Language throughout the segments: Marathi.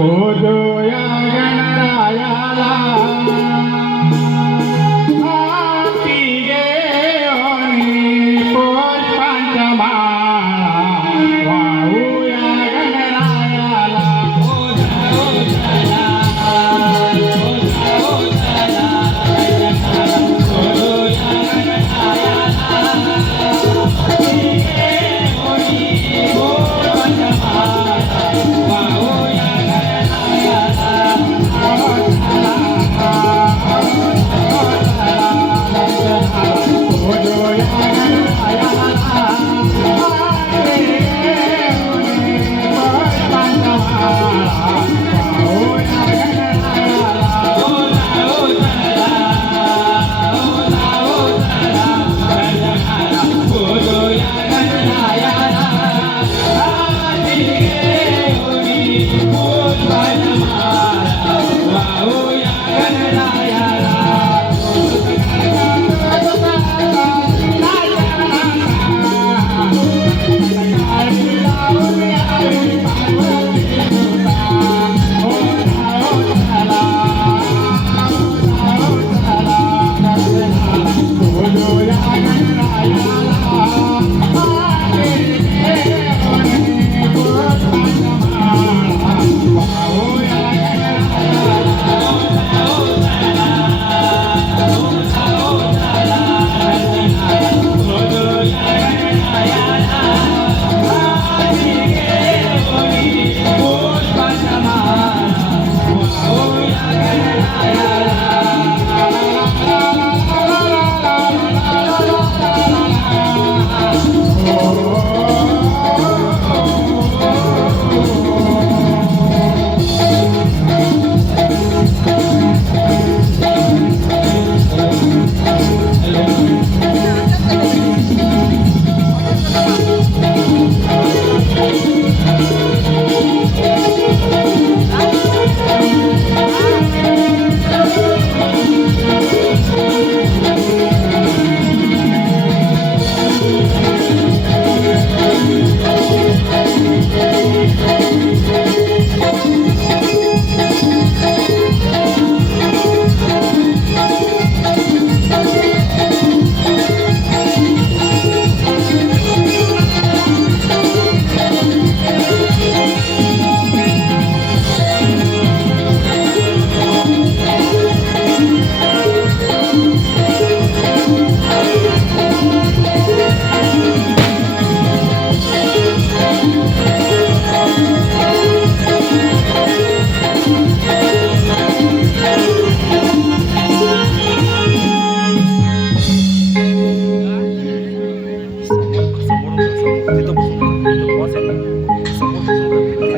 पूजूया गणरायाला हाती घेऊनी पुष्पांच्या माळा वाहूया गणरायाला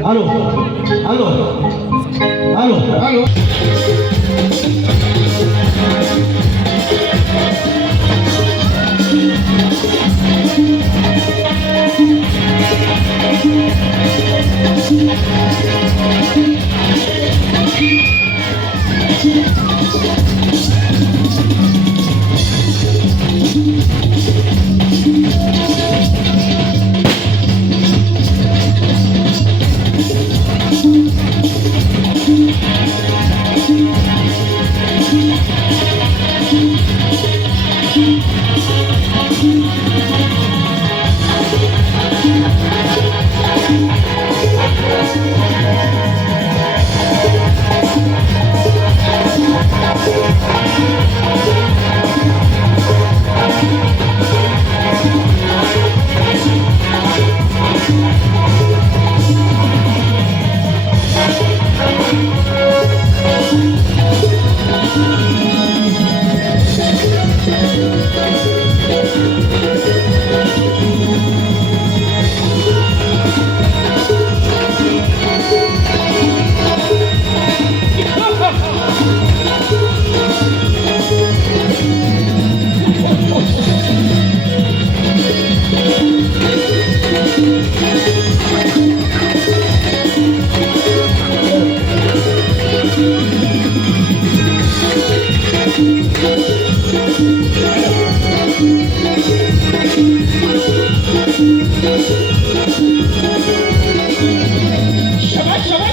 hello hello hello hello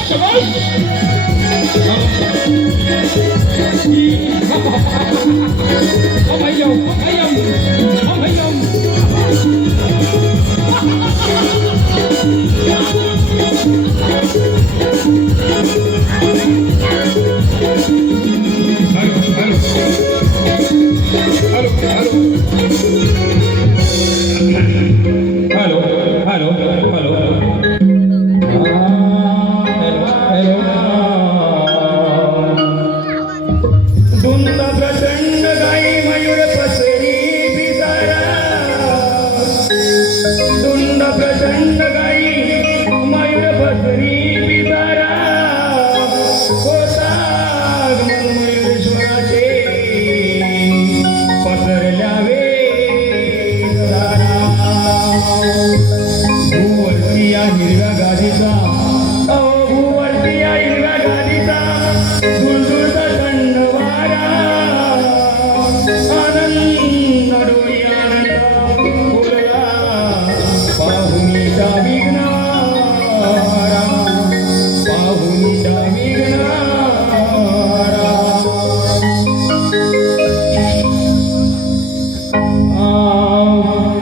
Không phải dùng, không phải dùng, không phải dùng. Hello, hello, hello. धुंद प्रचंड गाई मयूर पसरी पिसारा धुंद प्रचंड गाई मयूर पसरी पिसारा होता मयूरेश्वराचे पसरल्या वेदारा भूवरती या हिरव्या गाडीचा भूवरती या हिरव्या गाडीचा धुळधुळता थंड वारा आनंद डोळी आनंद फुलला पाहुणीचा विघ्नारा पाहुणीचा विघ्नारा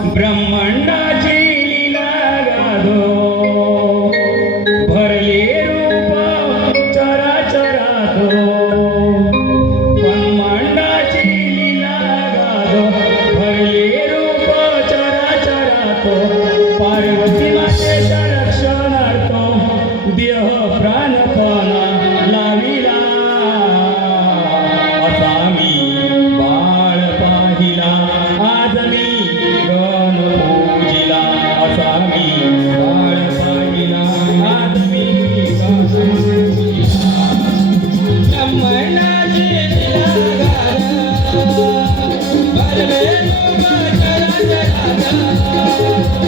ब्रह्मांडाची लीला गाधो भरले रूप चराचरातो ब्रह्मांडाची लीला गाधो भरले रूप चराचरातो पार्वती मातेच्या रक्षणार्थ देह प्राणपणा लाविला असा मी बाळ पाहिला आज मी गण पूजिला असा मी बाळ पाहिला आज मी गण पूजिला ब्रह्मणाचे निरागार भरले रूप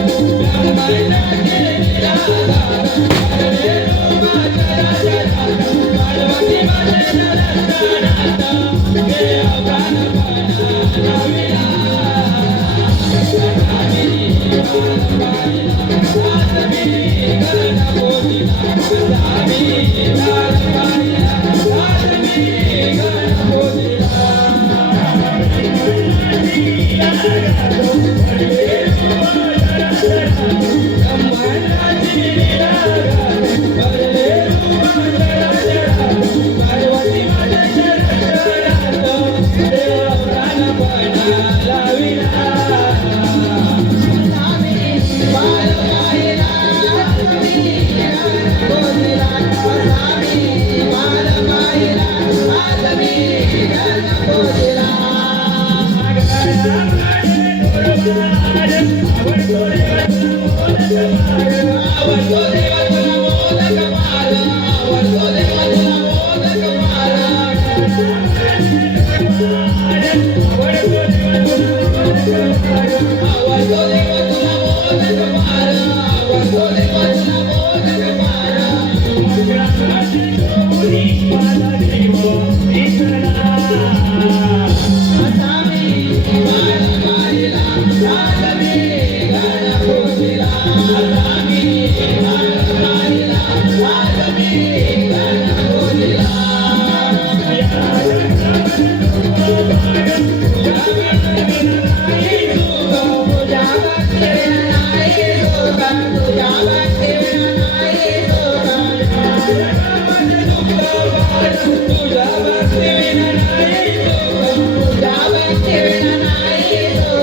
चराचरात ब्रह्मणाचे निरागार भरले रूप चराचरात पार्वती मातेच्या रक्षणार्थ देह प्राणपणा लाविला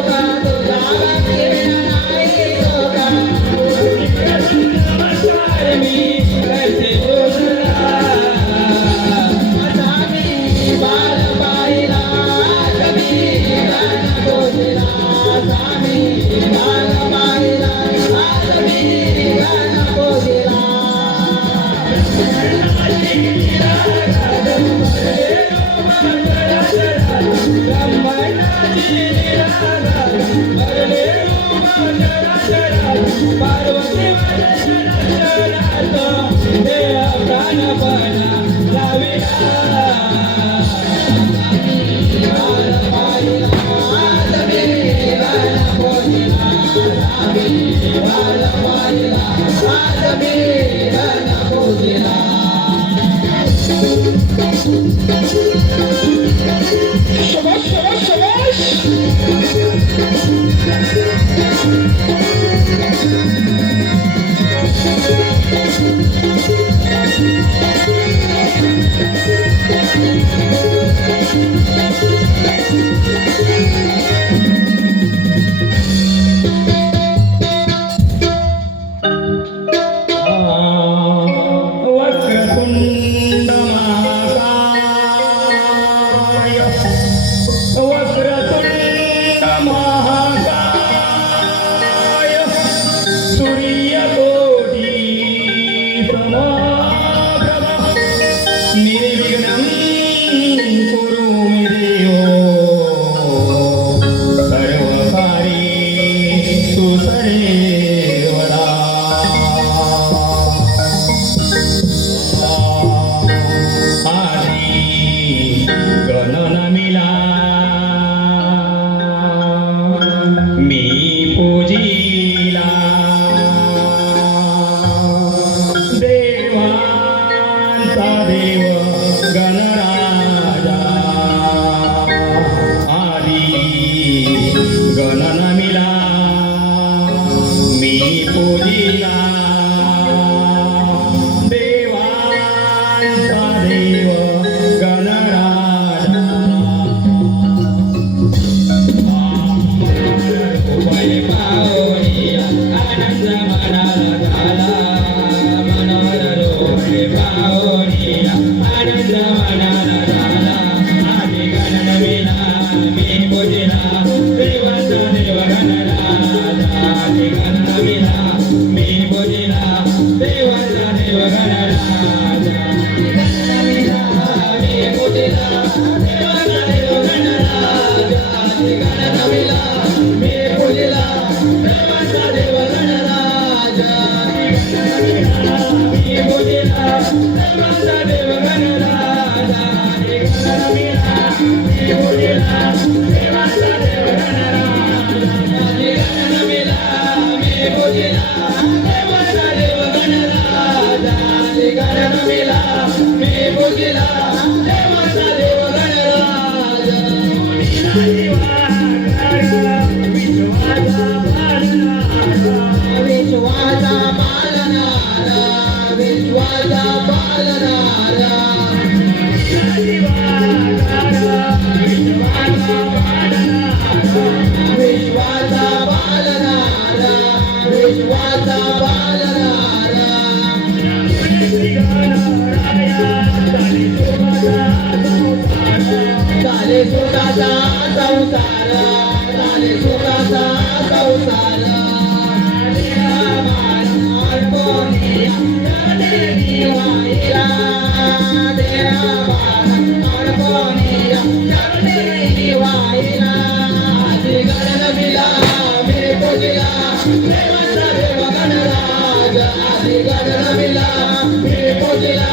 Thank you. महाकाय वक्रतुंड महाकाय सूर्यकोटी समप्रभ निर्विघ्नं कुरु मे देव सर्वकार्येषु सर्वदा आदि गणनमिला मी पूजिला देवांचा देव गणराजा आदि गणनमिला मी पूजिला देवांचा देव गणराजा उभय पावनिया आनंद मनाला झाला मनोहर उभय पावनिया आनंद मनाला झाला आदि गणनमिला मी पूजिला देवांचा देव गणराजा आदि गणनमिला मी पूजिला देवांचा देव गणराजा गणनमिला मी पूजिला देवांचा देव गणराजा आदि गणनमिला मी पूजिला देवांचा देव गणराजा गणनमिला मी पूजिला देवांचा देव गणराजा गणनमिला मी पूजिला देवांचा देव गणराजा गणनमिला मी पूजिला देवांचा देव गणराजा गणनमिला मी पूजिला देवांचा देव गणराजा विश्वाचा पालनारा विश्वाचा पालनारा विश्वाचा पालनारा विश्वाचा पालनारा चाले सुखाचा संसार चाले सुखाचा संसार गणनमिला मी पूजिला देवांचा देव गणराजा आदि गणनमिला मी पूजिला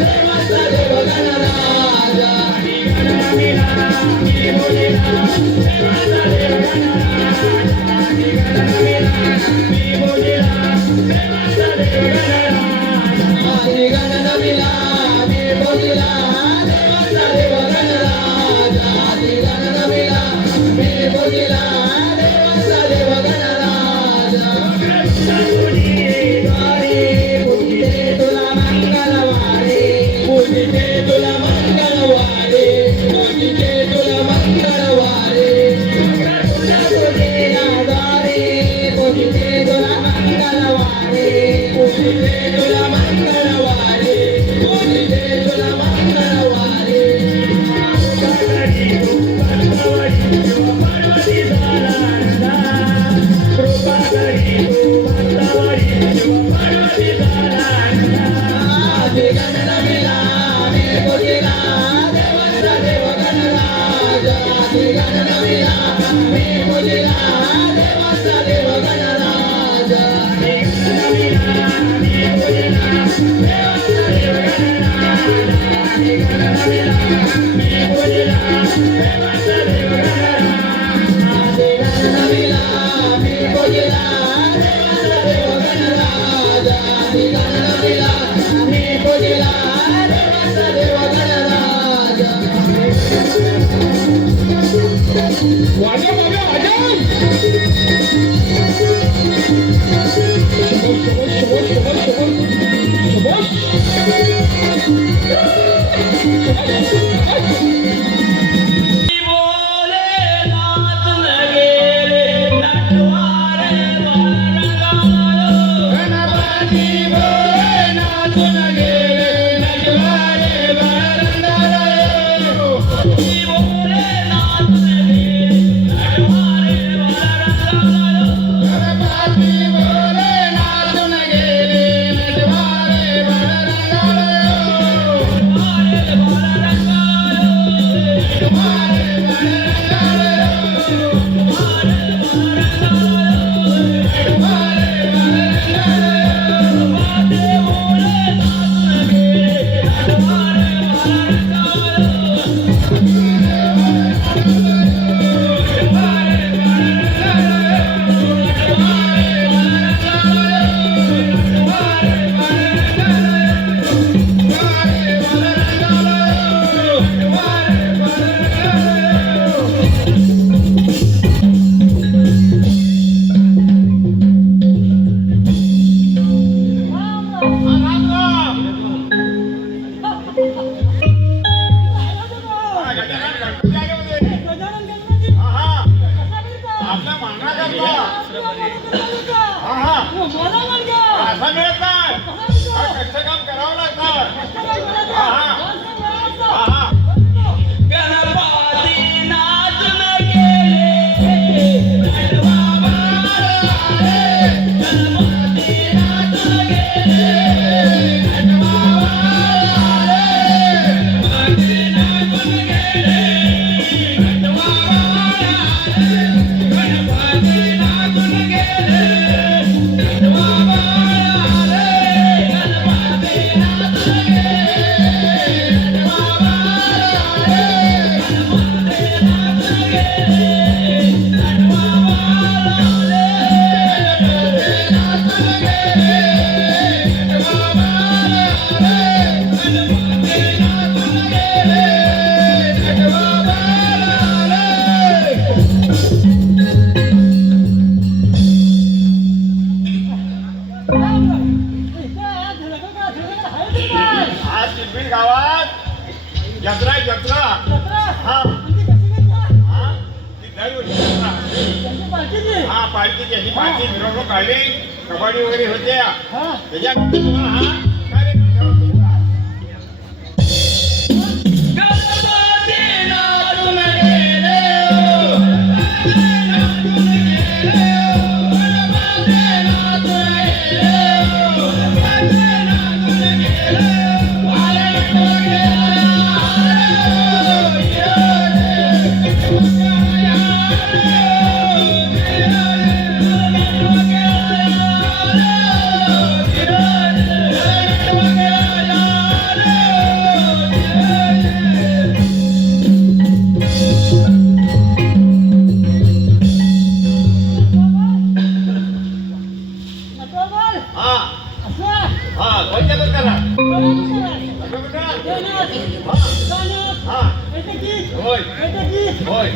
देवांचा देव गणराजा गणनमिला मी पूजिला देवांचा देव गणराजा आदि गणनमिला मी पूजिला देवांचा देव गणराजा आदि गणनमिला मी पूजिला देवांचा देव गणराजा आदि गणनमिला मी पूजिला देवांचा देव गणराजा पूजिते तुला मंगळवारे पूजिते तुला मंगळवारे पूजिते तुला मंगळवारे पूजिते तुला मंगळवारे पूजिते तुला मंगळवारे पूजिते तुला मंगळवारे आदि गणनमिला मी पूजिला देवांचा देव गणराजा आदि गणनमिला मी पूजिला देवांचा देव गणराजा गणनमिला मी पूजिला देवांचा देव गणराजा आदि गणनमिला मी पूजिला देवांचा देव गणराजा आदि गणनमिला मी पूजिला देवांचा देव गणराजा आदि गणनमिला मी पूजिला देवांचा देव गणराजा वाजव बाबा वाजव पांढरा करता हा हा असा मिळत नाही हा, कष्टकाम करावं लागतं हा हा हा हा गणपती नाचून गेले गणपती नाचून गेले आज चिरबीड गावात जत्रा आहे, जत्रा हा हा ती दर वर्षी जत्रा हा पार्टी त्याची पार्टी मिरवणूक काढली कबड्डी वगैरे होत्या त्याच्यानंतर तुम्हाला हा कार्यक्रम ठेवा तुमचा. गणपती नाचून गेले हा हा कोणत्या प्रकारा हा हा होय होय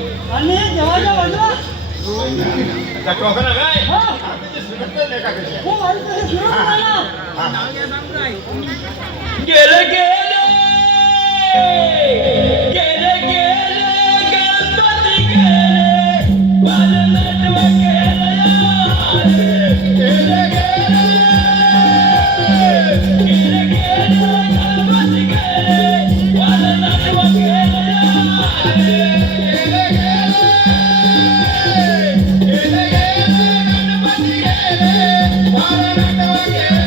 त्या टोकना काय त्याची सुगंध नाही का कशी गेले गेले गेले गेले गणपती गेले बालनाटव गेले गेले गणपती गेले बालनाटव गेले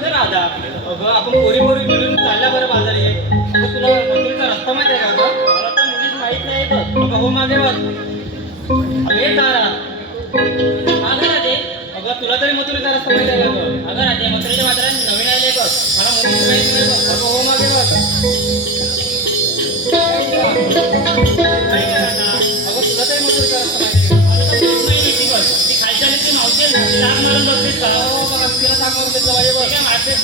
आपण पोरी पोरी मिळून चालल्या बरं बाजारी तुला मंदिरचा रस्ता माहिती आहे का मला तर मुलीच माहित नाही बघ हो मागे बघ अगे तारा अगं राजे अगं तुला तरी मथुरेचा रस्ता माहिती आहे का अगं राजे मथुरेच्या बाजारात नवीन आले बघ मला मुलीच माहित नाही बघ अगं हो मागे बघ अगं तुला तरी मथुरेचा रस्ता माहिती आहे मला तर मुलीच माहिती बघ ती खालच्या ती मावशी लाग मारून बघतेस का हो बघ तिला सांग मारून देतो माझे बघ काय मारतेस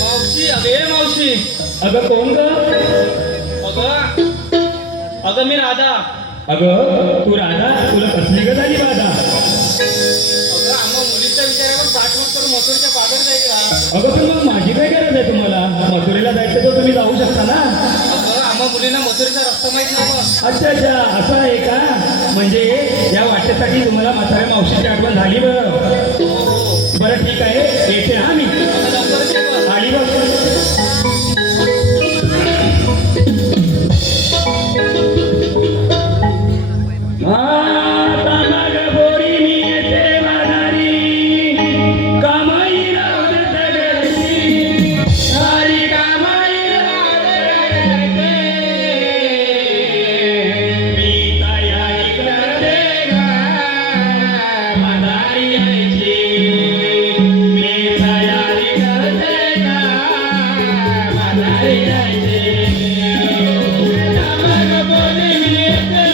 मावशी अगे मावशी अगं कोण ग? अगं अगं मी राधा अगं तू राधा, तुला कसली ग झाली बाधा? अगं आम्हा मुलींच्या विचारावर 60 वर्ष करून मथुरेच्या बाजार जायचं अगं पण मग माझी काय गरज आहे तुम्हाला? मथुरेला जायचं तर तुम्ही जाऊ शकता ना. अगं आम्हा मुलींना मथुरेचा रस्ता माहित नाही बघ अच्छा अच्छा असं आहे का? म्हणजे या वाटेसाठी तुम्हाला म्हाताऱ्या मावशीची आठवण झाली बरं. बरं ठीक आहे, येते हा मी. आता लवकरच ये बघ. आली बघ. Hey, hey, hey.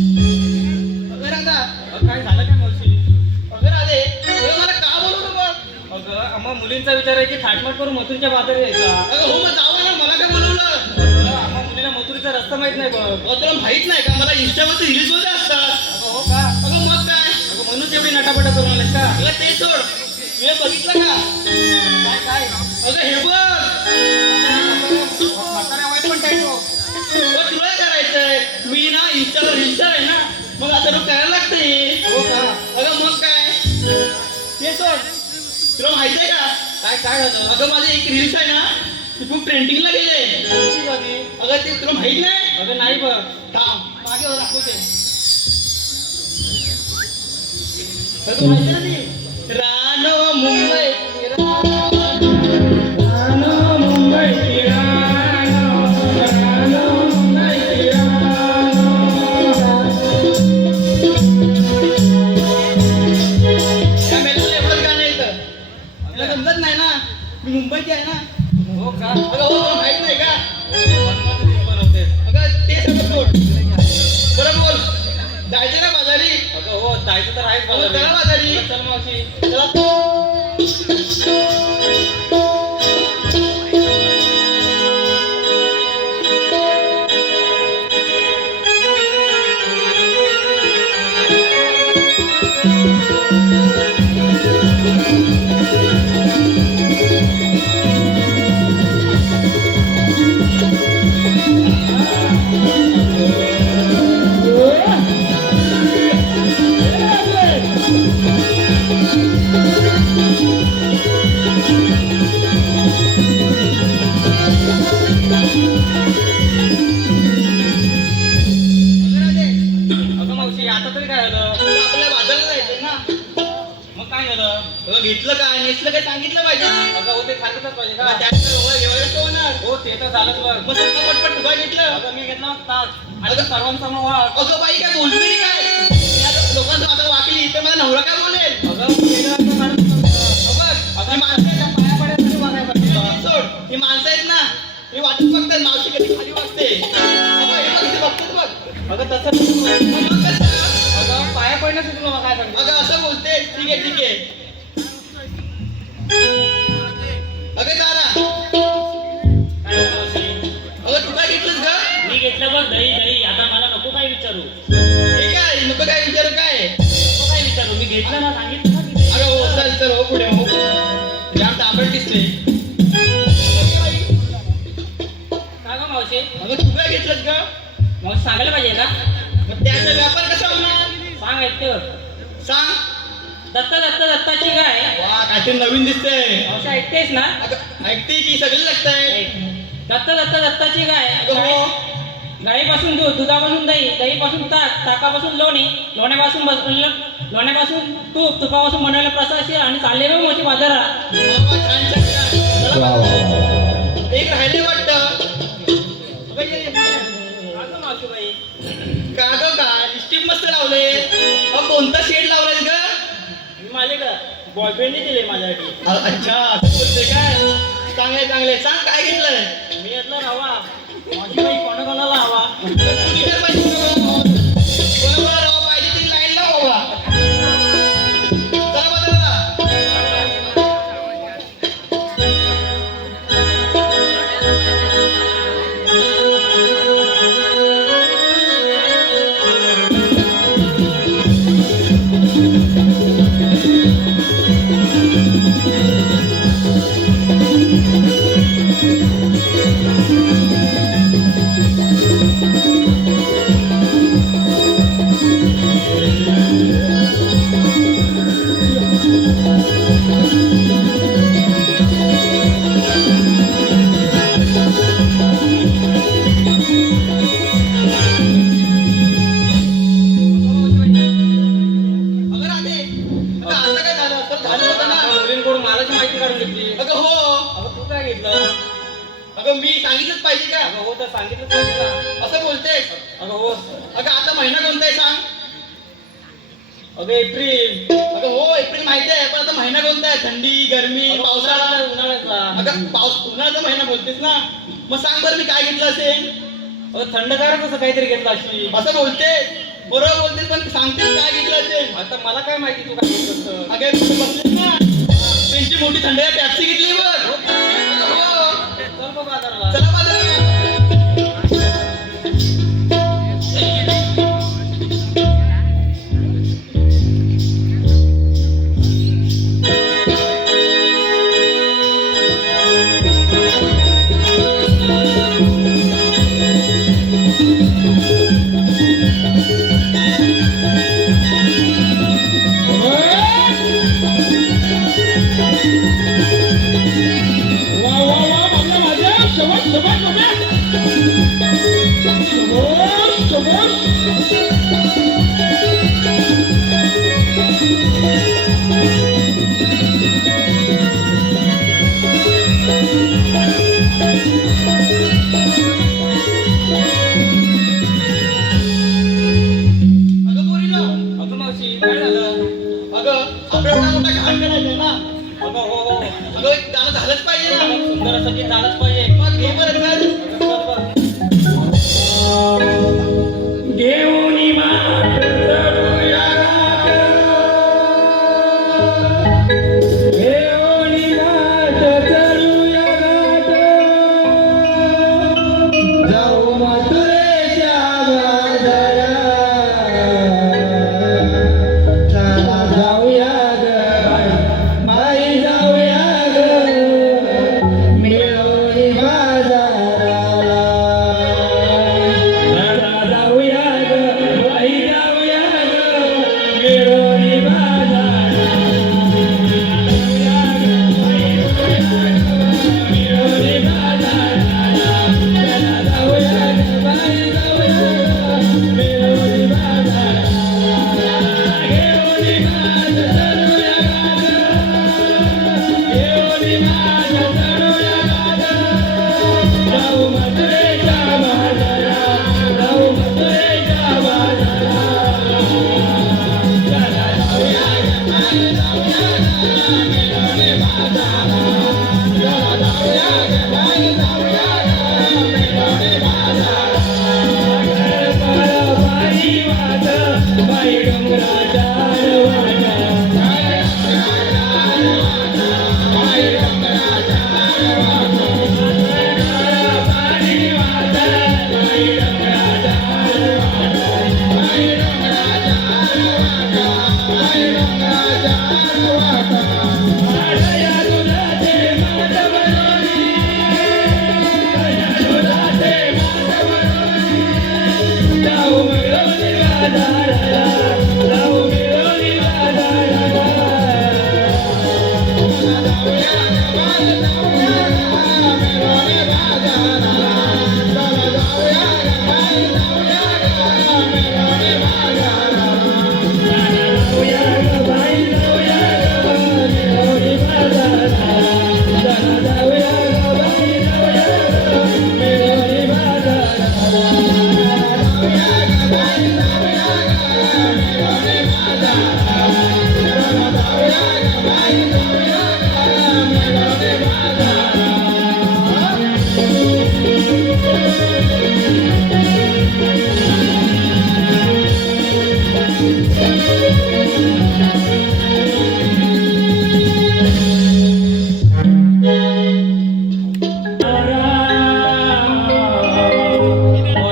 अगं राधा, काय झालं काय मावशी? अगं राधे, तुला मला का बोलवलं मग? अगं आम्हा मुलींचा विचार आहे की थाटमाट करून मथुरीच्या बाजारी यायचा. अगं हो मग जाऊ ना, मला काय बोलवलं? अगं आम्हा मुलीला मथुरीचा रस्ता माहित नाही बघ. अगं तुला माहित नाही का, मला इंस्टावरती रील्स मध्ये असतात. अगं हो का? अगं मग काय? अगं म्हणून तेवढी नटापटा करून आलेस का? अगं ते सोड, मी बघितलं का? काय काय? अगं हे बघ, म्हाताऱ्या वाईट पण टाईटो. अगं तुला करायचंय, मी ना इंस्टाला रील्स आहे ना, मग आता तू करायला लागते. हो का? अगं मग काय? ते सोड, तुला माहित आहे का? काय काय झालं? अगं माझे एक रील्स आहे ना, ती खूप ट्रेंडिंगला गेले. कोणती गाणी? अगं ते तुला माहित नाही? अगं नाही बघ. थांब, मागे हो, दाखवते. अगं माहिती ना ती? रानो मुंबई रानो मुंबई रानो, रानो मुंबई रानो. या मेलोडीला एवढंच गाणं येतं. तुला समजत नाही ना, मी मुंबईची आहे ना. हो का? अगं हो, तुला माहित नाही का? मनमोहन रील बनवते. अगं ते सगळं सोड. बरं बोल, जायचं ना बाजारी? अगं हो जायचं तर आहेच अगं चला बाजारी. चल मावशी. चला. अगं राधे, अगं मावशी आता तरी काय झालं? अगं आपल्या बाजारला जायचं ना. मग काय झालं? अगं घेतलं काय, नेसलं काय सांगितलं पाहिजे. अगं हो ते सांगतच पाहिजे अगं का? त्यात एवढं तो होणार. हो ते तर झालंच बघ. मग सगळं पटपट तुला घेतलं. अगं मी घेतला ताज आणि सर्वांसमोर वाढ. अगं बाई काय बोलतोय काय? या लोकांचं आता वाकली तर मला नवरा काय बोलेल? अगं केलं तर झालं. अगं, ही माणसं आहेत ना, पाया पडायसाठी बघायला पाहिजे. ही सोड. ही माणसं आहेत ना, ही वाटत बघतात मावशी कधी खाली वागते. अगं, हे बघ, इथे बघतात बघ. अगं तसं नको. मग कसं? अगं पाया पडण्याचं तुला मग काय सांगतो? अगं असं बोलते, ठीक आहे ठीक आहे. अगं तारा, काय मावशी? अगं तू काय घेतलंस ग? मी घेतलं बघ दही दही. आता मला नको काय विचारू. हे काय नको काय विचार काय? नको काय विचारू. मी घेतलं ना, सांगितलं ना मी. अगं हो चल चल हो पुढे हो. जाम तांबट दिसते. काय गं मावशी? अगं तू काय घेतलंस ग? मावशी सांगायला पाहिजे का? मग त्याचा व्यापार कसा होणार? सांग ऐकतो. सांग. दत्ताची गाय. वा काहीतरी नवीन दिसतंय. मावशी ऐकतेस ना? अगं ऐकते की सगळं लागतंय. दत्ताची गाय. अगं हो. गाईपासून दूध, दुधापासून दही, दहीपासून ताक, ताकापासून लोणी, लोण्यापासून तूप, तुपापासून बनवलेला प्रसाद आणि चालले मग मोठी बाजारात. वा, छान छान छान. चला बाबा. एक राहिले वाटतं. अगं, ये, ये. अगं मावशीबाई, का गं काय लिपस्टिक मस्त लावले. अगं कोणता शेड लावलाय ग? मी माझ्याकडे बॉयफ्रेंडने दिले माझ्यासाठी. अच्छा असं बोलते काय? चांगले चांगले सांग काय घेतलंय? मी घेतलं रवा. मावशीबाई कोणाकोणाला हवा? तू विचार पाहिजे कोणाला रवा पाहिजे ती लाईन लाव बाबा. चला बाजाराला. अगं राधे, अगं आता काय झालं? तर झालं होतं ना. मुलींकडून मालाची माहिती काढून घेतली. अगं हो. अगं तू काय घेतलं? अगं मी सांगितलंच पाहिजे का? अगं हो तर सांगितलं पाहिजे ना. असं बोलतेस अगं हो. अगं आता महिना कोणता आहे सांग? अगं एप्रिल. अगं हो एप्रिल माहिती आहे, पण आता महिना कोणता आहे? थंडी, गरमी, पावसाळा? उन्हाळ्याचा. अगं उन्हाळ्याचा महिना बोलतेस ना, मग सांग बरं मी काय घेतलं असेल? अगं थंडगारच असं काहीतरी घेतलं अशी. असं बोलते, बरोबर बोलतेस, पण सांगतेस काय घेतलं असेल? आता मला काय माहिती तू काय घेतलं असं. अगं तू बसलीस ना, त्यांची मोठी थंड पॅप्सी घेतली बघ. हो, चल बघ बाजारला. चला बाजारात. वा वा वा माझ्या माझ्या शबाश शबाश शबाश शबाश. अगं पोरीनो, अगं मावशी काय झालं? अगं आपल्या एवढा मोठा घाट करायचा ना, अगं हो हो. अगं एक गाणं झालंच पाहिजे ना. अगं सुंदर असं की झालंच पाहिजे. मग हे बरं कर. चल बघ. घेऊन माठ चढूया घाट. घेऊन माठ चढूया घाट. जाऊ मथुरेच्या बाजारात. चला जाऊया ग बाई, बाई जाऊया ग मिळून बाजाराला. चला जाऊया ग बाई, जाऊया ग मिळून बाजाराला. जाऊया ग बाई, मिळून बाजाराला. चला जाऊया ग बाई, जाऊया ग मिळून बाजाराला. घेऊन माठ चढूया घाट. घेऊन माठ चढूया घाट. जाऊ मथुरेच्या बाजारात. जाऊ मथुरेच्या बाजारात. चला जाऊया ग बाई, जाऊया ग मिळून बाजारात. चला जाऊया ग बाई, जाऊया ग मिळून बाजारात. काळ पाणी वाट, बाई डोंगराच्या वाट. बाई डोंगराच्या वाट. काळ पाणी वाट, बाई डोंगराच्या वाट. बाई डोंगराच्या वाट. बाई डोंगराच्या वाट. आढया दुधाचे माठ बनवली. आढया दुधाचे माठ बनवली. जाऊ मिळून बाजाराला. जाऊ मिळून बाजाराला. जाऊया ग बाई, जाऊया ग मिळून बाजाराला. चला जाऊया ग बाई, जाऊया ग मिळून बाजाराला. चला जाऊया ग बाई, जाऊया ग मिळून बाजाराला. चला जाऊया ग बाई, जाऊया ग मिळून बाजाराला. जाऊया ग बाई, जाऊया ग मिळून बाजाराला. चला जाऊया ग बाई, जाऊया ग मिळून बाजाराला.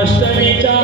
अष्टमीच्या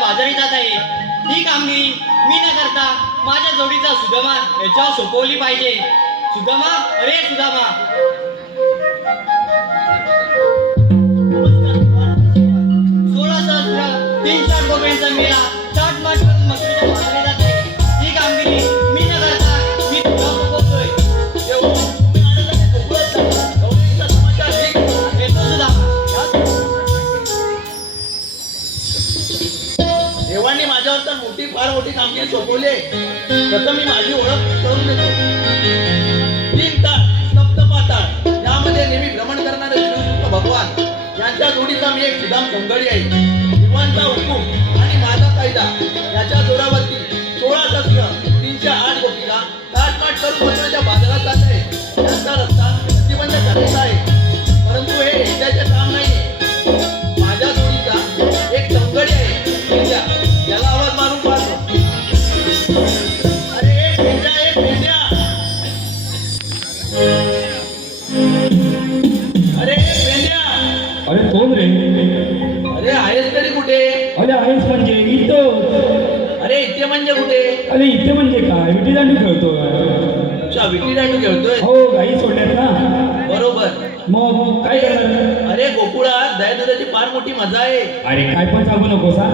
बाजारी जात आहे ती कामगिरी मी न करता माझ्या जोडीचा सुदामा याच्यावर सोपवली पाहिजे. सुदामा, अरे सुदामा. 16 सहस्त्र 300 रुपयांचा मेळा चाटमाट करून मस्तीच्या बाजारी जात आहे ती कामगिरी मी न करता मी तुला सोपवतोय. येतो सुदामा. देवांनी माझ्यावर तर फार मोठी कामगिरी सोपवली आहे. प्रथम मी माझी ओळख करून देतो. 3 तास सप्तपाताळ यामध्ये नेहमी भ्रमण करणारे श्रीकृष्ण भगवान यांच्या जोडीचा मी एक सुदाम संगडी आहे. विवांचा हुकूम आणि माझा कायदा याच्या जोरावरती 16 शस्त्र 308 गोपिका ताटमाट करून वस्त्राच्या बाजारात जात आहे. त्यांचा रस्ता प्रतिबंध करायचा आहे. परंतु हे एकट्याचे काम नाही. माझ्या जोडीचा एक संगडी आहे पेंड्या. याला आवाज मारून पाहतो. अरे पेंड्या, अरे पेंड्या. अरे कोण रे? अरे आहेस तरी कुठे? अरे आहेस म्हणजे इथं. अरे इथे म्हणजे कुठे? अरे इथे म्हणजे काय? विटी दांडू खेळतोय. अच्छा, विटी दांडू खेळतोय. हो, गाई सोडल्यात ना. बरोबर. मग काय करणार? अरे गोकुळात दह्या दुधाची फार मोठी मजा आहे. अरे काय पण सांगू नको सा.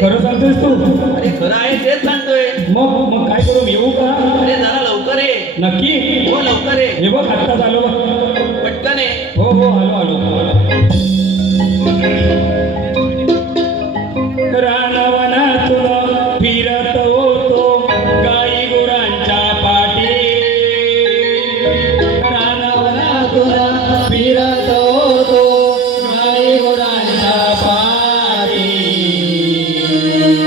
खरं सांगतोयस तू? अरे खरं आहे तेच सांगतोय. मग काय करू? येऊ का? अरे जरा लवकर ये. नक्की? हो लवकर ये. हे बघ आत्ताच आलो बघ. पटकन ये. हो आलो. रानवनातून फिरत होतो गाई गुरांच्या पाठी. रानवनातून फिरत होतो गाई गुरांच्या पाठी.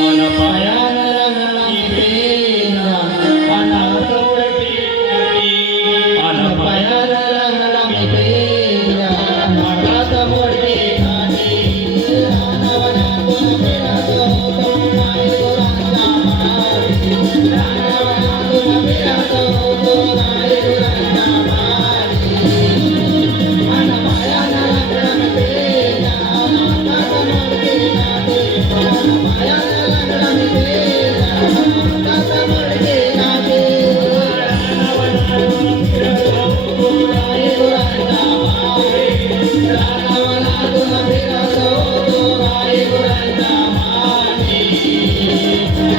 अन पायाला रंगला पेंडा अनाथ उडती नदी. अन पायाला रंगला पेंडा अनाथ उडती नदी. रानवनातून फिरत होतो गाई गुरांच्या पाठी. रानवनातून फिरत होतो गाई गुरांच्या पाठी. अन पायाला रंगला पेंडा अनाथ उडती नदी. अन पायाला रंगला पेंडा अनाथ उडती नदी. रानवनातून फिरत होतो गाई गुरांच्या पाठी. रानवनातून फिरत होतो गाई गुरांच्या पाठी.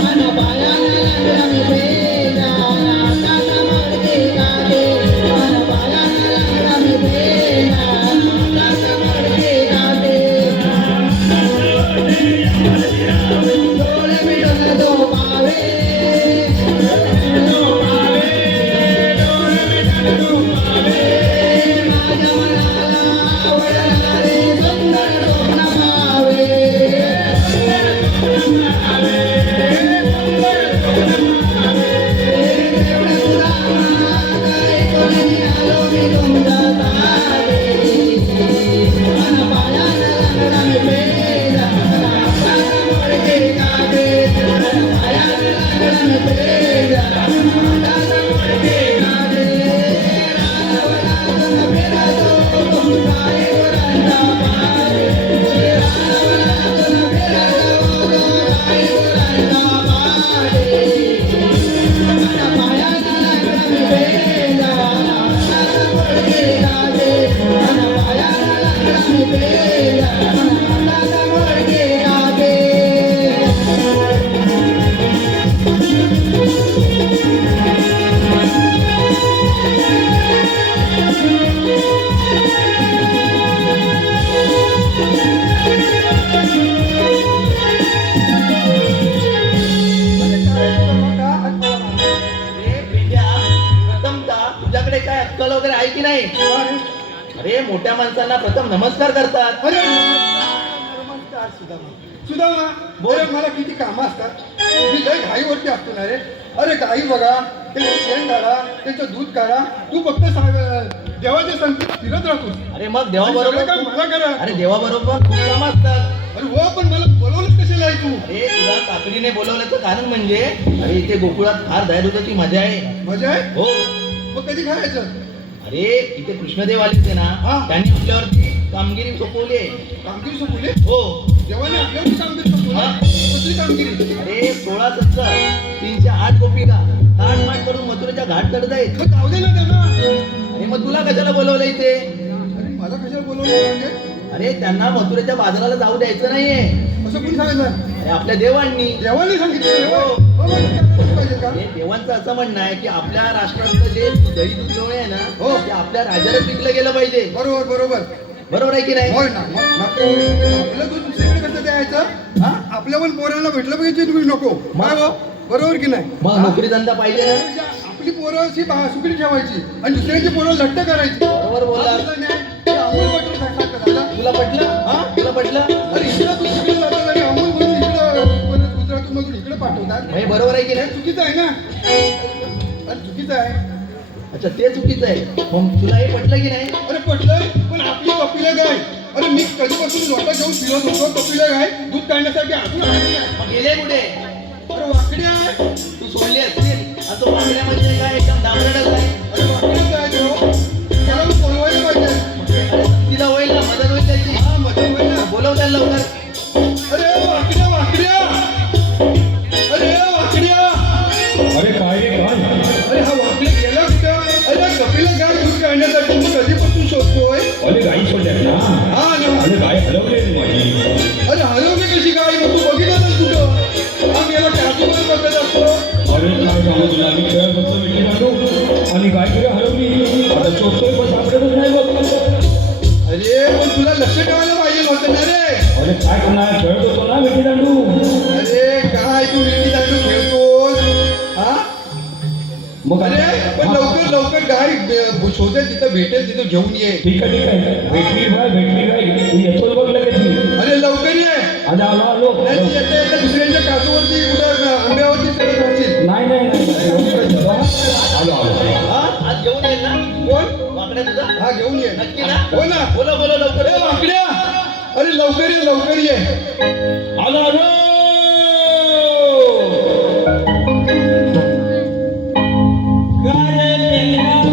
अन पायाला रंगला पेंडा अनाथ उडती नदी. अन पायाला रंगला पेंडा अनाथ उडती नदी. डोळे मिटून तो पावे. माझ्या मनाला आवडणारे सुंदर स्वप्न पावे. एवढं सुदामा ऐकून निघालो मी तुमच्या दारी. अन पायाला रंगला पेंडा अनाथ उडती नदी. अन पायाला रंगला पेंडा अनाथ उडती नदी. रानवनातून फिरत होतो गाई गुरांच्या पाठी. रानवनातून फिरत होतो गाई गुरांच्या पाठी. अन पायाला रंगला पेंडा अनाथ उडती नदी. अन पायाला रंगला पेंडा अनाथ उडती नदी. अरे पेंड्या, प्रथमतः तुझ्याकडे काय अक्कल वगैरे आहे की नाही? अरे मोठ्या माणसांना प्रथम नमस्कार करतात. अरे नमस्कार सुदामा. बोल, मला किती कामं असतात. मी लय घाईवरती असतो ना रे. अरे गाई बघा, त्यांचं शेण काढा, त्यांचं दूध काढा. तू फक्त देवाच्या संगतीत फिरत राहतोस. अरे मग सगळं देवाबरोबर काम मला करा. अरे देवाबरोबर खूप कामं असतात. अरे हो, पण मला बोलवलंच कशाला आहे तू? अरे तुला काकडीने बोलवल्याचं कारण म्हणजे अरे इथे गोकुळात फार दह्या दुधाची मजा आहे. मजा आहे? हो. मग कधी खायचं? अरे इथे कृष्णदेव आले होते ना, हा. त्यांनी आपल्यावरती कामगिरी सोपवली आहे. कामगिरी सोपवली? हो. जेव्हा आपल्याला सांगतो तुला कसली कामगिरी अरे 16-17 308 गोपिका ताट करून मथुरेच्या घाट चढत आहेत. मग जाऊ दे ना त्यांना. आणि मग तुला कशाला बोलवलं इथे? अरे मला कशाला बोलवलं म्हणजे अरे त्यांना मथुरेच्या बाजाराला जाऊ द्यायचं नाहीये. असं कोणी सांगितलं अरे आपल्या देवांनी. देवाने सांगितलं हो. मग त्यांना कसं पाहिजे का हे देवांचं असं म्हणणं आहे की आपल्या राष्ट्रातलं जे दही दूध लोणी आहे ना हो. ते आपल्या राज्याला विकलं गेलं पाहिजे. बरोबर बरोबर बरोबर आहे की नाही? होय ना आपलं दूध दुसरीकडे कसं द्यायचं हा आपल्या पण पोरांना भेटलं पाहिजे तुम्ही नको काय हो बरोबर की नाही मग हा? नोकरी धंदा पाहिजे ना. आपली पोरं अशी सुकडी ठेवायची आणि दुसऱ्यांची पोरं लट्ट करायची बरोबर बोलला. आपलं न्याय, ते अमूल बटर सारखं झालं. तुला पटलं? हा? तुला पटलं? अरे इकडं तू तिकडे जातात आणि अमूल म्हणून इकडं परत गुजरातून मधून इकडे पाठवतात हे बरोबर आहे की हे नाही? चुकीचं आहे ना अरे चुकीचं आहे अच्छा ते चुकीचं आहे. मग तुला हे पटलं की नाही? अरे पटलंय पण आपली कपिला गाय अरे मी कधीपासून लोटा घेऊन फिरत होतो कपिला गाय दूध काढण्यासाठी अजून आली नाही. मग गेले कुठे? अरे वाकडी आहे तू सोडली असतील. असं वागण्या म्हणजे काय एकदम डांबरटच आहे. अरे वाकडीच आहे तो त्याला मी बोलवायला पाहिजे अरे तिला होईल ना, मदत होईल त्याची. हा मजा होईल ना बोलव त्याला लवकर. अरे वाकड्या वाकड्या अरे वाकड्या अरे काय रे काय अरे हा वाकडे गेला कुठं अरे कपिला गाय दूध काढण्यासाठी मी कधीपासून शोधतोय अरे गाई सोडल्यात ना हा ना अरे गाय हलवली रे माझी. अरे हलवली कशी गाय मग तू बघितलं ना कुठं आम्ही याला कॅटूमध्ये बघत असतो अरे काय सांगू तुला मी खेळत होतो मिठी मांडू आणि गाय किती हलवली आता शोधतोय पण सापडतच नाही बघ. अरे पण तुला लक्ष ठेवायला पाहिजे होतं ना रे अरे काय करणार खेळत होतो ना मिठी दांडू. अरे काय तू विटी दांडू खेळतोस हा मग अरे पण हा, लवकर लवकर गाय शोधेल तिथं भेटेल तिथं घेऊन ये ठीक आहे भेटली गाय तू येतोच बघ लगेच मी. अरे लवकर ये आलो आलो आलो नाही तू येता येता दुसऱ्यांच्या काजूवरती कुठं आंब्यावरती चढत राहशील नाही नाही नाही आलो आलो हा आज घेऊन येईल ना कोण वाकड्या तुझा? हा घेऊन ये नक्की ना? हो ना बोलो बोलो लवकर. अरे वाकड्या अरे लवकर ये आलो आलो Gare pelane,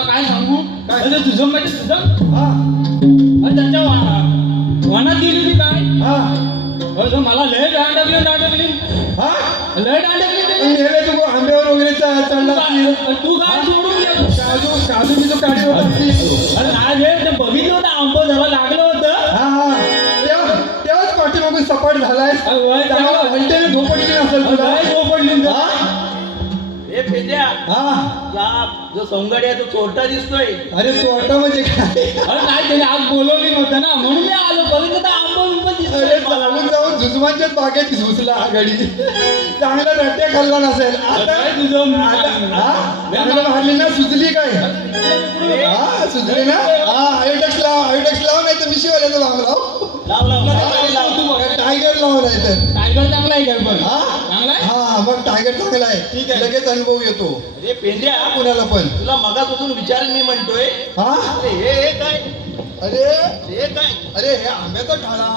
तुला काय सांगू काय? अरे तुझं म्हणजे तुझं हा आणि त्याच्या वनात गेली होती काय हा अरे मला लय डांडवली हा लय डांडवली नेले तू आंब्यावर वगैरे चढला असतील. तू काय सोडून गेला काजू बिजू काढले होत असतील. अरे नाही रे ते बघितलं होतं आंब झाला लागलं होतं हा हा तेव्हाच पाठीमागून सपाट झालाय अरे वय चांगला चांगलं. हलतेने झोपडली नसेल तुला लय झोपडली हा हे पेंद्या हा या जो सौंगाड्या जो चोरटा दिसतोय अरे चोरटा म्हणजे काय अरे नाही त्याने आज बोलवली नव्हतं ना म्हणून मी आलो बघितलं तर आंब बिंब अरे दिसतोय मला. जाऊन जाऊन झुजमांच्याच बागेत घुसला आघाडी चांगला रट्ट्या खाल्ला नसेल आता काय तुझं हा चांगलं मारली ना सुजली काय हा सुजली ना हा आयोडेक्स लाव नाही तर मिशीवाल्याचं लाव लाव लाव लाव टायगर लाव नाही तर टायगर चांगला आहे काय पण हा चांगला आहे हा मग टायगर चांगला आहे ठीक आहे. लगेच अनुभव येतो अरे पेंद्या कुणाला पण तुला मगापासून विचारून मी म्हणतोय हा अरे हे काय अरे हे काय अरे हे आंब्याचा ठाणा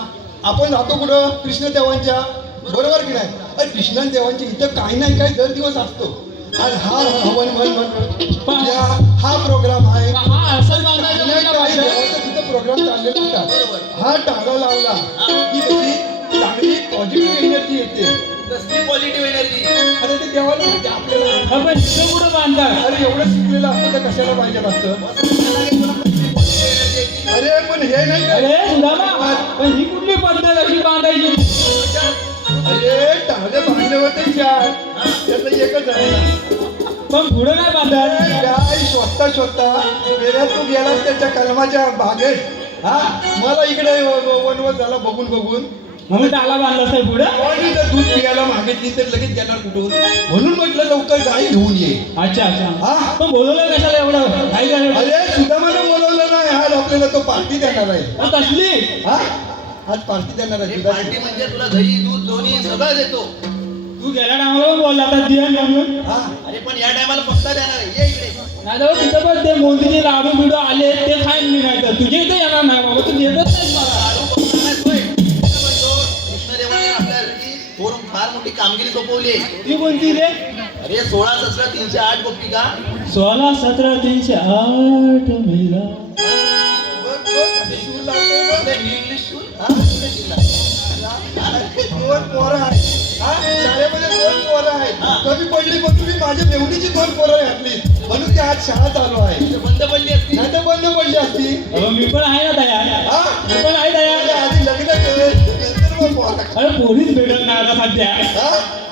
आपण जातो कुठं कृष्णदेवांच्या बरोबर की नाही अरे कृष्णदेवांच्या इथं काही नाही काही दर दिवस असतो आज हा हवन म्हण उद्या हा प्रोग्राम आहे हा असं बांधायचं नाही म्हणलं काही पाहिजे. देवाचा तिथं प्रोग्राम चाललेला असतात बरोबर हा टाळा लावला की कशी चांगली पॉझिटिव्ह एनर्जी येते कसली पॉझिटिव्ह एनर्जी अरे ते देवाला माहिती आपल्याला अरे पण इथं कुठं बांधतात अरे एवढं शिकलेलं असतं तर कशाला पाहिजे असतं अरे पण हे नाही का अरे सुदामा पण ही कुठली पद्धत अशी बांधायची अरे टाळे बांधले होते चार त्याचं एकच आहे पण पुढं काय बांधतात अरे काय शोधता गेल्या तू गेला त्याच्या कलमाच्या बागेत हा मला इकडे वनवत झाला बघून म्हणून त्याला बांधलं असेल पुढं कोणी जर दूध पियाला मागितली तर लगेच देणार कुठून म्हणून म्हटलं लवकर गाई घेऊन ये अच्छा अच्छा हा पण बोलवलं कशाला एवढं काही काय अरे सुदामाला बोलवलं नाही आज आपल्याला तो पार्टी देणार आहे कसली हा आज पार्टी देणार आहे दुधाची. पार्टी म्हणजे तुला दही दूध दोन्ही सगळं देतो तू गेल्या टायमाला पण बोलला आता दिया म्हणून हा अरे पण या टायमाला फक्त देणार आहे ये इकडे नाही तर तिथं पण ते मोदीचे लाडू बिडू आले ते खाईन मी नाही तर तुझे इथे येणार नाही बाबा तू देतच नाही मला लाडू फक्त नाही सोय. काय म्हणतो? कृष्णदेवाने आपल्यासाठी फार मोठी कामगिरी सोपवली आहे ती कोणती रे अरे 16 17 308 गोपी का 16 17 308 मेला बघ, कसे सूर लावतोय बघ. ते इंग्लिश शूल हा? दोन पोरं आहेत हा? शाळेमध्ये दोन पोरं आहेत हा. कमी पडली पण तुम्ही माझ्या मेवणीची दोन पोरं घातली म्हणून ती आज शाळा चालू आहे बंद पडली असती नाही तर बंद पडली असती अरे मी पण आहे ना तयार हा मी पण आहे अरे तयार आधी लग्न कर नंतर मग पोरं. अरे पोलीस भेटत नाही आता सध्या हा?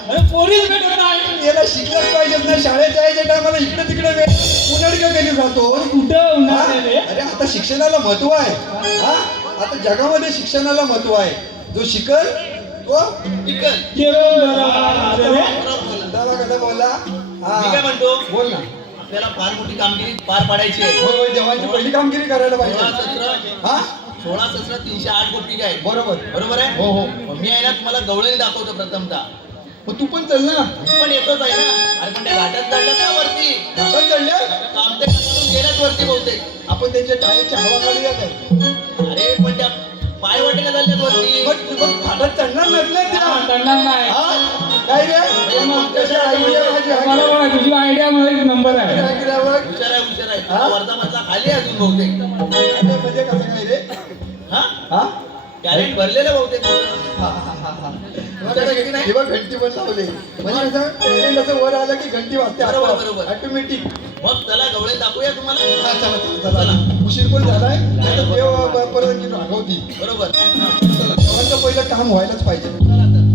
अरे पोलीस भेटत नाही याला शिकलंच पाहिजेत ना शाळेत जायच्या टायमाला इकडे तिकडे उन्हाळी का गेली जातो कुठं हा? उन्हाळ्यात आहे रे? अरे आता शिक्षणाला महत्व आहे हा आता जगामध्ये शिक्षणाला महत्व आहे जो शिकल तो टिकल जेवण बरोबर रे? बरोबर बोलला. दादा कसा बोलला मी काय म्हणतो बोल ना आपल्याला फार मोठी कामगिरी पार पाडायची आहे होय होय देवाची पहिली कामगिरी करायला 16 पाहिजे 17 हा 16 17 308 गोपी काय बरोबर बरोबर आहे हो हो मग मी आहे ना तुम्हाला गवळणी दाखवतो प्रथमतः मग तू पण चल ना मी पण येतोच आहे ना अरे पण त्या घाटात चढलं का वरती आपण चढले काम ते घाटातून गेल्याच वरती बहुतेक आपण त्यांच्या टायरची हवा काढूया काय अरे पण त्या पाय वाटेला चालल्यात वरती मग फाटत चढणार नसल्या त्या हा, चढणार नाही हा काय रे मग कशा आयडिया माझी मला पण आहे, तुझी आयडिया मला एक नंबर आहे हुशार आहे हा? वरचा मधला खाली आहे अजून बहुतेक म्हणजे कसं काय रे हा हा टॅलेंट भरलेलं बहुतेक हे बघ घंटी पण लावले म्हणजे कसं talent असं वर आलं की घंटी वाजते बरोबर, बरोबर. ऑटोमॅटिक मग चला गवळे दाखवूया तुम्हाला हा चला चला उशीर पण झालाय नाही तर देव परत रागवती बरोबर चला देवाचं पहिलं काम व्हायलाच पाहिजे चला तर.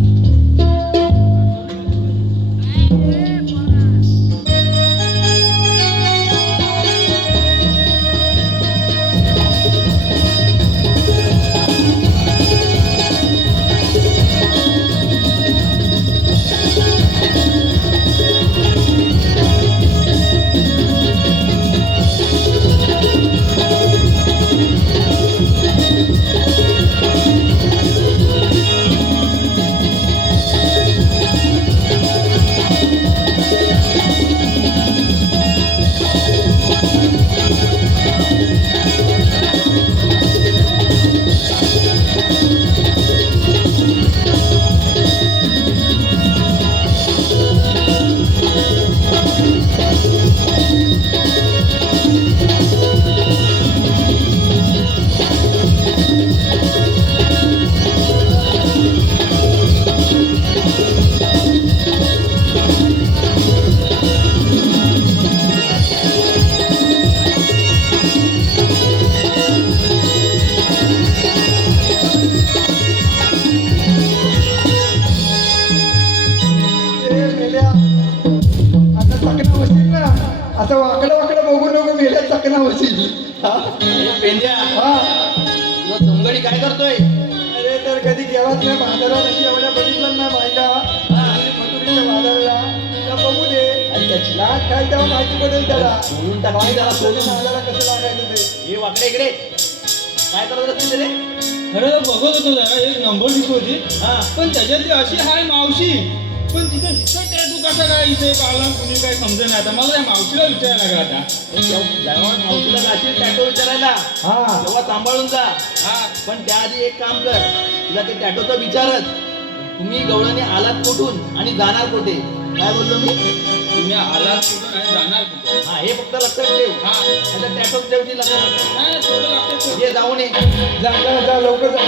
चकना होशील. हा? हे पेंड्या हा. तुझा सोंगडी काय करतोय? अरे तर कधी गेलाच नाही बाजारात अशी एवढ्या बघितलं ना बायका मथुरीच्या बाजाराला त्या बघू दे आणि त्याची लाट काय तेव्हा माहिती पडेल त्याला सोडून टाकली त्याला सोडून. बाजाराला कसं लागायचं ते. हे वाकडे इकडे काय करत असतील रे? अरे बघत होतो जरा एक नंबर दिसत होती हा पण त्याच्यातली अशी हाय मावशी पण तिथे टॅटू कसा काय इथे आला कुणी काय समजेल आता मला त्या मावशीला विचारायला लागला आता जेव्हा मावशीला जाशील टॅटो विचारायला हा तेव्हा सांभाळून जा. हा पण त्याआधी एक काम कर, तुला ते टॅटोचं विचारत तुम्ही गवळणी आलात कुठून आणि जाणार कुठे? काय बोललो मी? तुम्ही आलात कुठून आणि जाणार कुठे हा हे फक्त लक्षात ठेव. हा त्याच्या टॅटो ठेवची लक्षात नाही थोडं लक्षात ठेव. ये जाऊन ये. जा लवकर जा.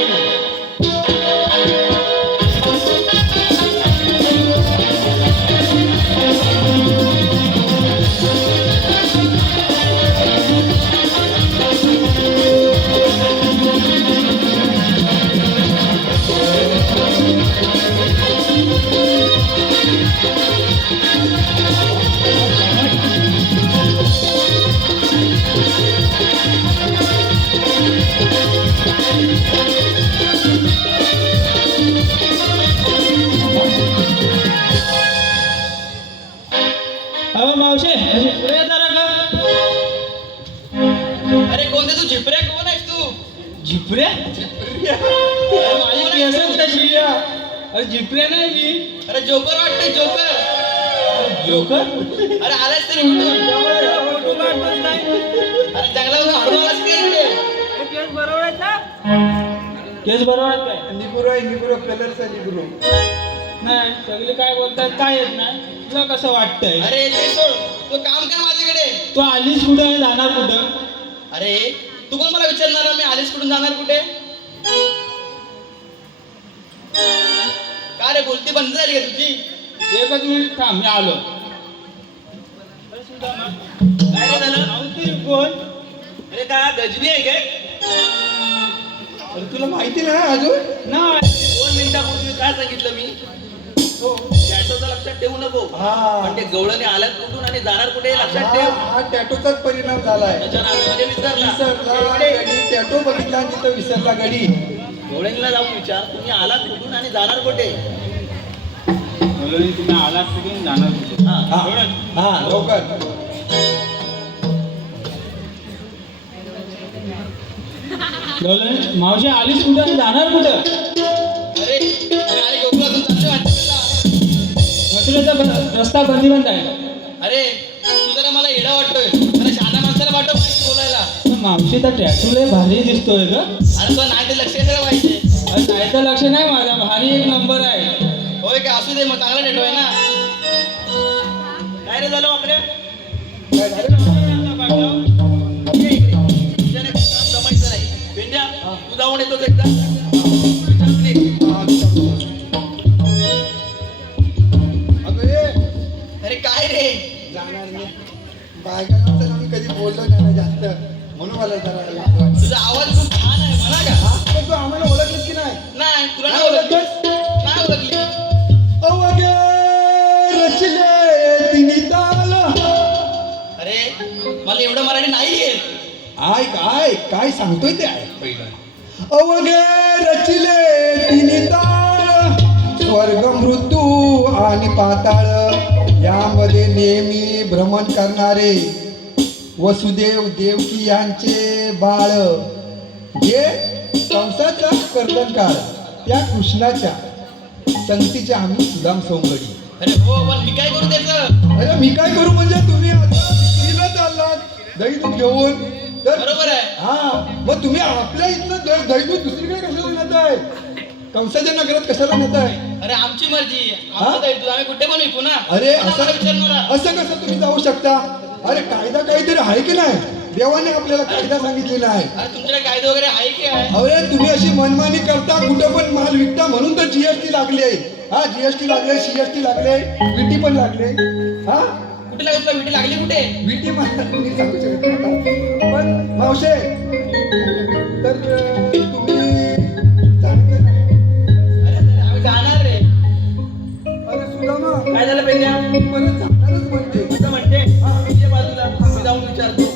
अहो मावशे पुढे ये जरा का अरे कोणते तू झिपऱ्या कोण आहेस तू? झिपऱ्या माझी केस कशी अरे झिपऱ्या नाही मी अरे जोकर वाटते जोकर. जोकर अरे आलास तरी कुठून? अरे जंगलावरून हळू आलास का इकडे? केस बरोबर आहेत काय निगुरो आहे निगुरो कलरचा निगुरो. नाही सगळे काय बोलतात काय येत नाही तुला कसं वाटतंय अरे ते सोड, तू काम कर माझ्याकडे. तू आलीस कुठं आणि जाणार कुठं अरे तू कोण मला विचारणार मी आलीस कुठून जाणार कुठे? का रे बोलती बंद झाली का तुझी? एकच मिनिट थांब मी आलो काय रे झालं? नव्हती कोण अरे का गजनी आहे काय? अरे तुला माहिती नाही अजून. नाही 2 मिनिटापूर्वी काय सांगितलं मी? टॅटोचं लक्षात ठेवू नको. हा. पण ते गवळणी आल्यात कुठून आणि जाणार कुठे हे लक्षात ठेव. हा टॅटोचाच परिणाम झालाय. त्याच्या नावामध्ये विसरला. विसरला इकडे. गडी टॅटो बघितला आणि तिथं विसरला गडी. गवळणीला जाऊन विचार तुम्ही आलात कुठून आणि जाणार कुठे? बोललो तुम्ही आलात कुठून जाणार कुठे हा. हा हा लवकर. बोललो मावशी आलीस कुठं आणि जाणार कुठं अरे अरे गोकुळातून चालले वाटतं तुला. मथुरेचा रस्ता बंदीबंद आहे अरे तू जरा मला येडा वाटतोय. अरे शहाणा माणसाला वाटत माहिती बोलायला. पण मावशी तर टॅटू लय भारी दिसतोय ग अरे तो नाही ते लक्ष द्यायला पाहिजे. अरे नाही तर लक्ष नाही माझा भारी एक नंबर आहे होय का? असू दे मग चांगला नेटो आहे ना. काय रे झालं वाकड्या? काय झालं? ये इकडे. तुझ्याने काम जमायचं नाही. पेंड्या तू जाऊन येतोस एकदा. विचारून ये. हा, विचारतो. अगं ये अरे काय रे? जाणार नाही. बायकांना मी कधी बोललो नाही ना जास्त म्हणून मला जरा लाज वाटते. तुझा आवाज खूप छान आहे म्हणा का? हा, पण तू आम्हाला ओळखलंस की नाही? नाही तुला नाही नाही ओळखली. ओळखलंस? नाही ओळखली. अवघे रचले तिन्ही ताल. अरे मला एवढं मराठी नाही येत. आय काय काय सांगतोय ते आहे पहिलं. अवघे रचिले तिन्ही ताल, स्वर्ग मृत्यू आणि पाताळ यामध्ये नेहमी भ्रमण करणारे वसुदेव देवकी यांचे बाळ जे कंसाचा कर्दनकाळ त्या कृष्णाच्या संगतीचे आम्ही सुदाम सोंगडी. अरे हो पण मी काय करू त्याचं? अरे मी काय करू म्हणजे तुम्ही आता विक्रीला चाललात दही दूध घेऊन तर बरोबर आहे. हा मग तुम्ही आपल्या इथलं दही दूध दुसरीकडे कशाला नेत आहे? कंसाच्या नगरात कशाला नेत आहे? अरे आमची मर्जी. हा? आमचं दही दूध आम्ही कुठे पण विकू ना. अरे कोण आम्हाला विचारणार? असं कसं तुम्ही जाऊ शकता? अरे कायदा काहीतरी आहे की नाही? देवाने आपल्याला कायदा सांगितलेला आहे. अरे तुमच्याकडे कायदे वगैरे आहे की आहे? अरे तुम्ही अशी मनमानी करता कुठं पण माल विकता म्हणून तर जीएसटी लागली आहे. हा जीएसटी लागले सीएसटी लागले विटी पण लागले. हा कुठे लागली तुला? विटी लागली कुठे? विटी पण मी सांगू शकतो आता. पण मावशे तर तुम्ही जाणते ना? अरे आम्ही जाणार रे. अरे सुदामा काय झालं पेंड्या? मी परत जाणारच म्हणते. असं म्हणते? हा, ये बाजूला मी जाऊन विचारतो.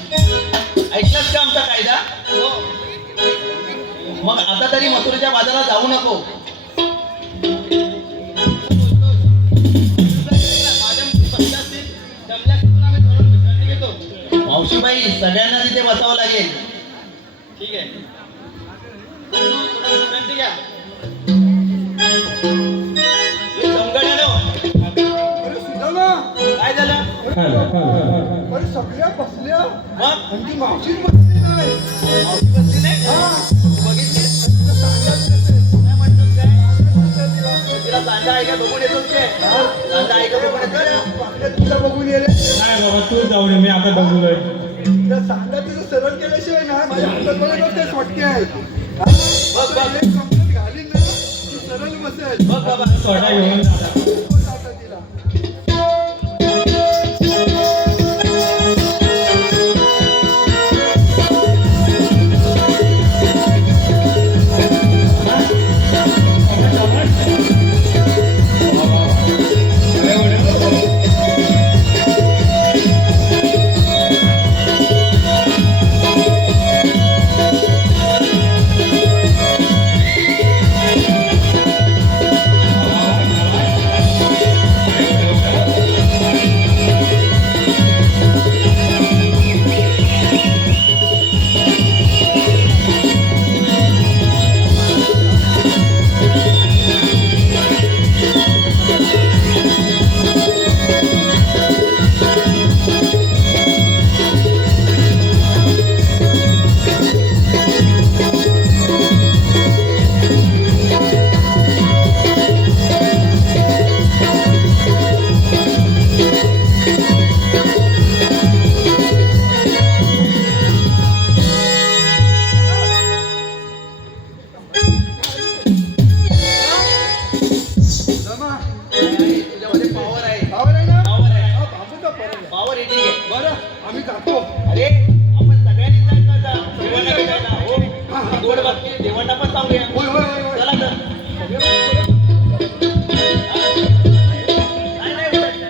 ऐकलास का आमचा कायदा? मग आता तरी मथुरेच्या बाजारात जाऊ नको. माझ्या मुली पत्नी असतील, जमल्या की तुला आम्ही थोडं विश्रांती घेतो. मावशीबाई सगळ्यांना तिथे बसावं लागेल. ठीक आहे, थोडं विश्रांती घ्या. हे समगड्यानो, अरे सुदामा, काय झालं? अरे सगळ्या बसल्या मग आणि ती मावशीच बसली नाही. मावशी बसली नाही? हा, बघितली? तिला सांगायला करते. काय म्हणतोस काय? तिला. तिला चांदा आहे का बघून येतोस काय? हा? चांदा आहे का बघून येतोस? पाकड्या तिला बघून येले. नाही बाबा तू जाऊ नये, मी आता दमलोय. तिला सांगा तिचं सरळ केल्याशिवाय ना माझ्या हातात मला ते फटके आहेत. हा? बघ, बघ. एक कंप्लेंट घालीन ना ती सरळ बसेल. बघ बाबा, सोडा घेऊन जा. कोण जातं तिला? सुदामा, तुझ्यामध्ये पॉवर आहे. पावर आहे ना? पॉवर आहे. हा, बाबूचा पावर आहे. पॉवर रेटिंग आहे. बरं, आम्ही जातो. अरे आपण सगळ्यांनी जायचं आता. देवांना भेटायला. हो, गोड बातमी देवांना पण सांगूया. होय, होय, होय, होय. चला तर. नाही, नाही, नाही.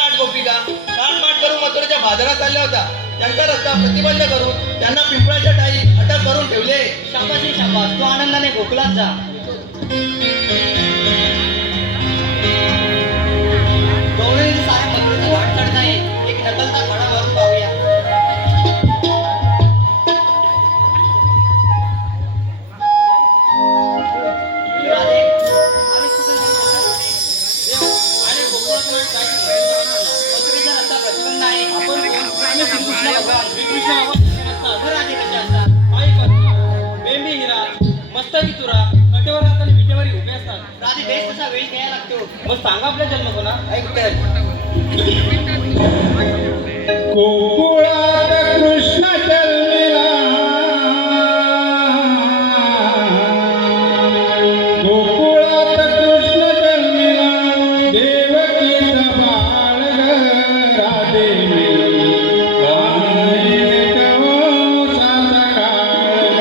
8 गोपिका काटमाट करून मथुरेच्या बाजारात चालल्या होत्या. त्यांचा रस्ता प्रतिबंध करून त्यांना पिंपळाच्या ठाई अटक करून ठेवले. शाबाशी शाबास, तू आनंदाने गोकुलात जा. गौरवजी साहेब मथुरेचा घाट चढताय. एक नकलता घडा मारून पाहूया. राधे, आम्ही कुठे जाणार? आणि गोकुळात मथुरेचा रस्ता प्रतिबंध आहे. आम्ही श्रीकृष्ण भगवान नसतात. बरं आधी कसे असतात? पायी पत्र, बेंबी हिरा, मस्तकी तुरा, कटेवर हात आणि विटेवरी उभे असतात. राधी बेस तसा वेळ घ्यायला लागतो. मग सांगा आपला जन्म कोणा? ऐक तर. गोकुळात कृष्ण जन्मिला, गोकुळात कृष्ण जन्मिला, देवकीचा बाळ ग राधे कवसाचा काळ ग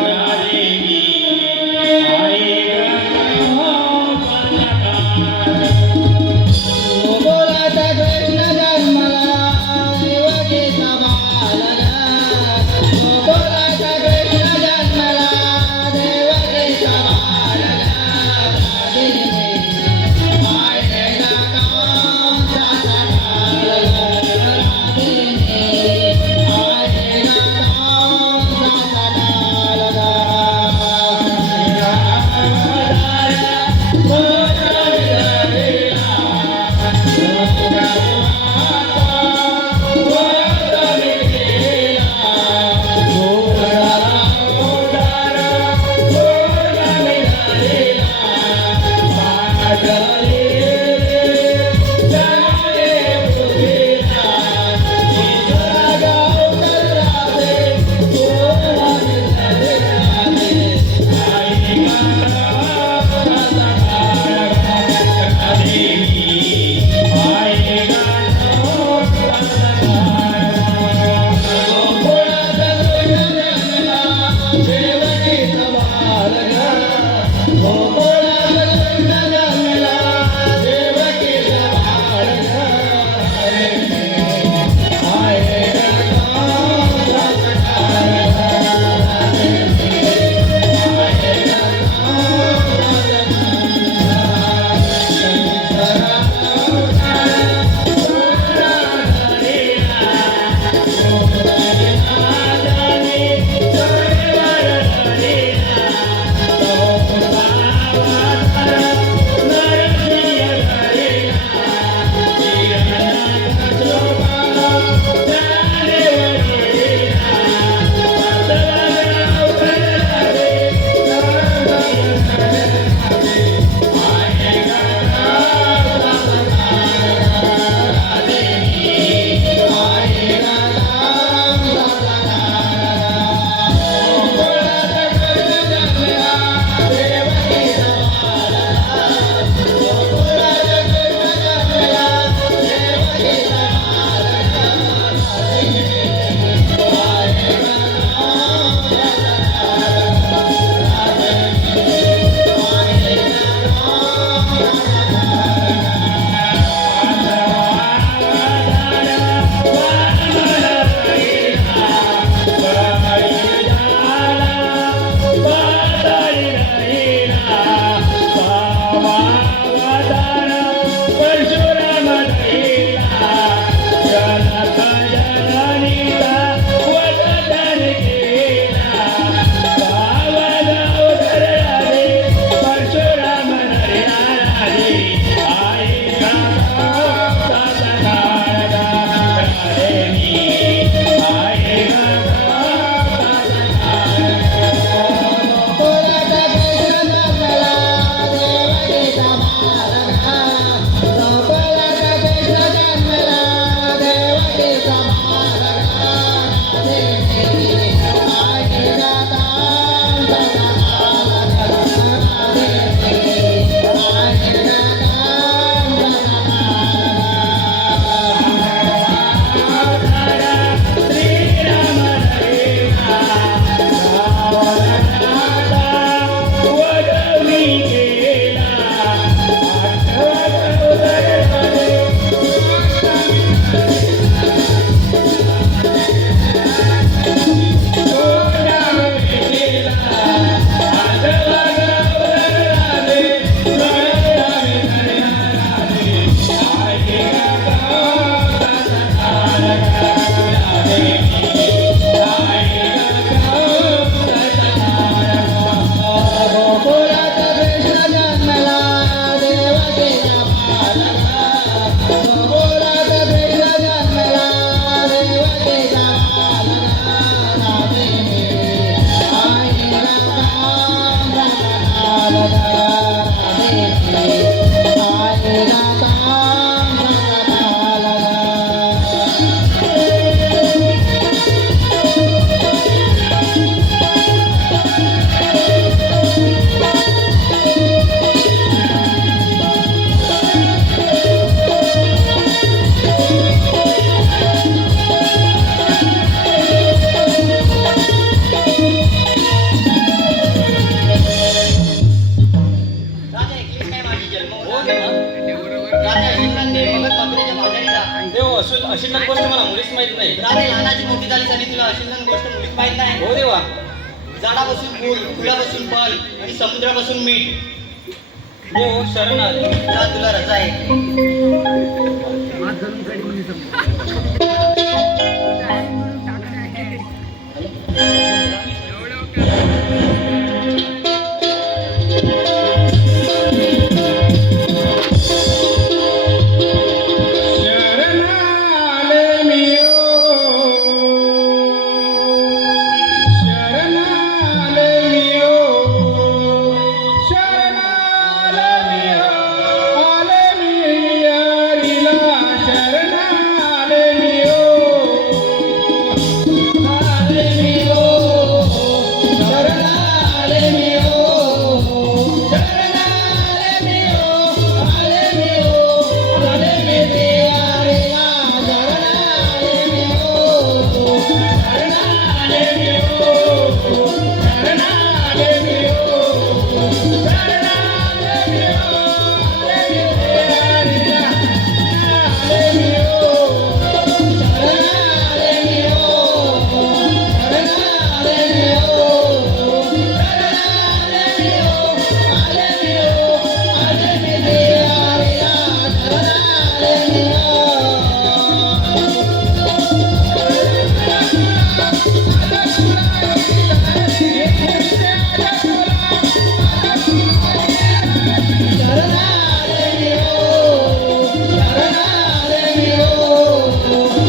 राधे आई ग कवसाचा काळ. अशी गोष्ट मला मुलीच माहित नाही. राणे लहानाची मोठी झाली तरी तुला अशी गोष्ट मुलीच माहित नाही. हो देवा. झाडापासून फूल, फुलापासून फल आणि समुद्रापासून मीठ. देव शरण आले. तुला रजा आहे. शरणाले मी शरणाले मी शरणाले मी आले मी यारीला शरणाले मी आले मी शरणाले मी शरणाले मी आले मी आले मी देवारीला शरणाले मी शरणाले मी शरणाले मी शरणाले मी आले मी देवारीला शरणाले मी शरणाले मी शरणाले मी